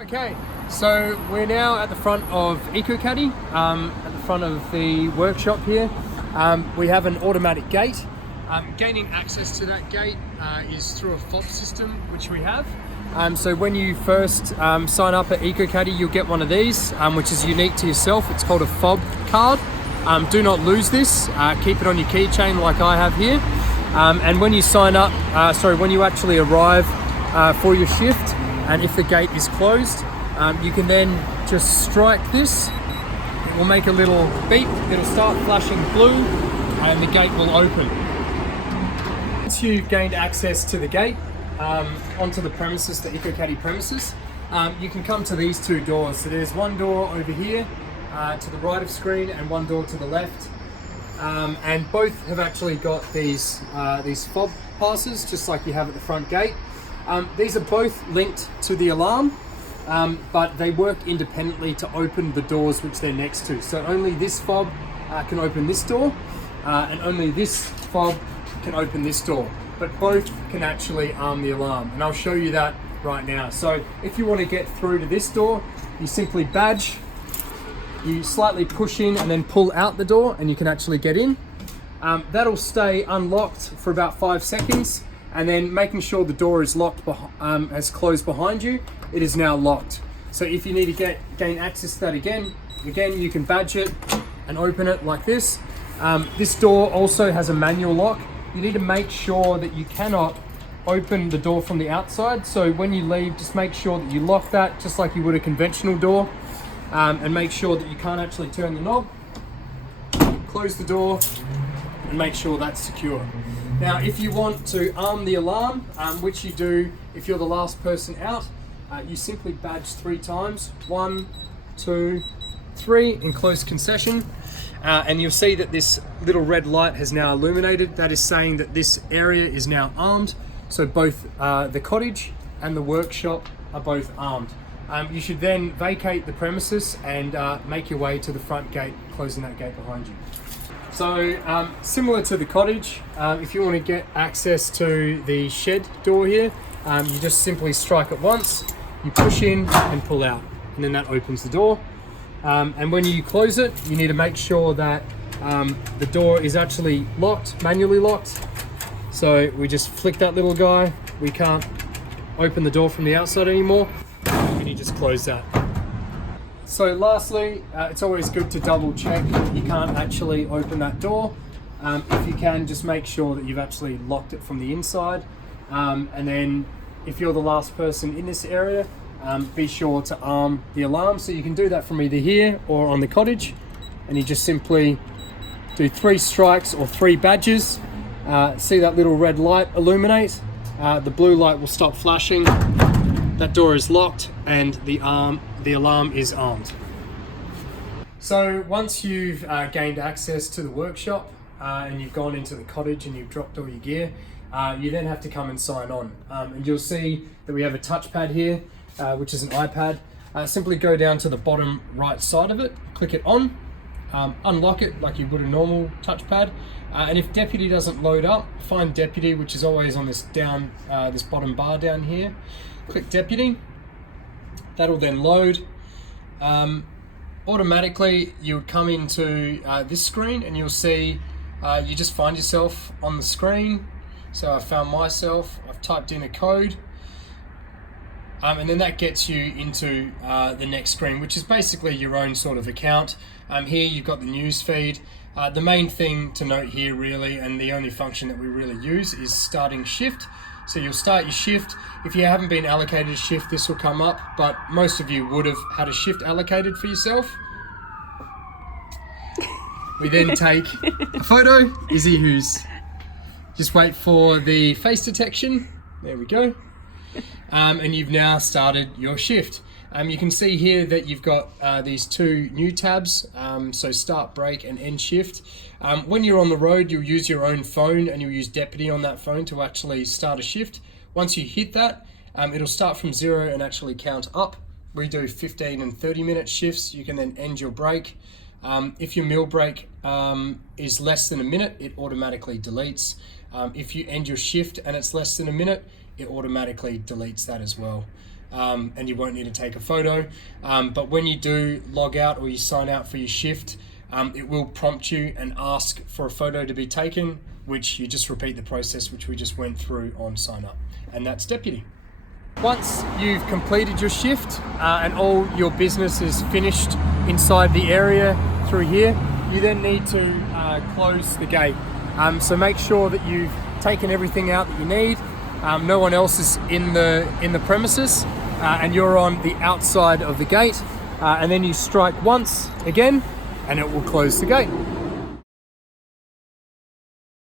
Okay, so we're now at the front of EcoCaddy, at the front of the workshop here. We have an automatic gate. Gaining access to that gate is through a fob system, which we have. So when you first sign up at EcoCaddy, you'll get one of these, which is unique to yourself. It's called a fob card. Do not lose this. Keep it on your keychain like I have here. And when you sign up, when you actually arrive for your shift, and if the gate is closed, you can then just strike this. It will make a little beep. It'll start flashing blue and the gate will open. Once you've gained access to the gate, onto the premises, the EcoCaddy premises, you can come to these two doors. So there's one door over here to the right of screen and one door to the left. And both have actually got these fob passes, just like you have at the front gate. These are both linked to the alarm, but they work independently to open the doors which they're next to. So only this fob can open this door, and only this fob can open this door. But both can actually arm the alarm, and I'll show you that right now. So if you want to get through to this door, you simply badge, you slightly push in and then pull out the door, and you can actually get in. That'll stay unlocked for about 5 seconds. And then making sure the door is locked, has closed behind you, it is now locked. So if you need to gain access to that again, you can badge it and open it like this. This door also has a manual lock. You need to make sure that you cannot open the door from the outside. So when you leave, just make sure that you lock that just like you would a conventional door, and make sure that you can't actually turn the knob. Close the door and make sure that's secure. Now, if you want to arm the alarm, which you do if you're the last person out, you simply badge 3 times. 1, 2, 3 in close concession. And you'll see that this little red light has now illuminated. That is saying that this area is now armed. So both the cottage and the workshop are both armed. You should then vacate the premises and make your way to the front gate, closing that gate behind you. So similar to the cottage, if you want to get access to the shed door here, you just simply strike it once, you push in and pull out, and then that opens the door. And when you close it, you need to make sure that the door is actually locked, manually locked. So we just flick that little guy, we can't open the door from the outside anymore, and you just close that. So lastly, it's always good to double check that you can't actually open that door. If you can, just make sure that you've actually locked it from the inside. And then if you're the last person in this area, be sure to arm the alarm. So you can do that from either here or on the cottage. And you just simply do 3 strikes or 3 badges. See that little red light illuminate. The blue light will stop flashing. That door is locked and the alarm is armed. So once you've gained access to the workshop and you've gone into the cottage and you've dropped all your gear, you then have to come and sign on. And you'll see that we have a touchpad here, which is an iPad. Simply go down to the bottom right side of it, click it on, unlock it like you would a normal touchpad. And if Deputy doesn't load up, find Deputy, which is always on this bottom bar down here. Click Deputy. That'll then load. Automatically, you would come into this screen and you'll see you just find yourself on the screen. So I found myself, I've typed in a code, and then that gets you into the next screen, which is basically your own sort of account. Here you've got the news feed. The main thing to note here really, and the only function that we really use, is starting shift. So you'll start your shift. If you haven't been allocated a shift, this will come up, but most of you would have had a shift allocated for yourself. We then take a photo. Izzy, who's just wait for the face detection. There we go. And you've now started your shift. You can see here that you've got these 2 new tabs, so start, break, and end shift. When you're on the road, you'll use your own phone and you'll use Deputy on that phone to actually start a shift. Once you hit that, it'll start from 0 and actually count up. We do 15 and 30-minute shifts. You can then end your break. If your meal break is less than a minute, it automatically deletes. If you end your shift and it's less than a minute, it automatically deletes that as well. and you won't need to take a photo. But when you do log out or you sign out for your shift, it will prompt you and ask for a photo to be taken, which you just repeat the process which we just went through on sign up. And that's Deputy. Once you've completed your shift and all your business is finished inside the area through here, you then need to close the gate. So make sure that you've taken everything out that you need. No one else is in the premises, and you're on the outside of the gate. And then you strike once again, and it will close the gate.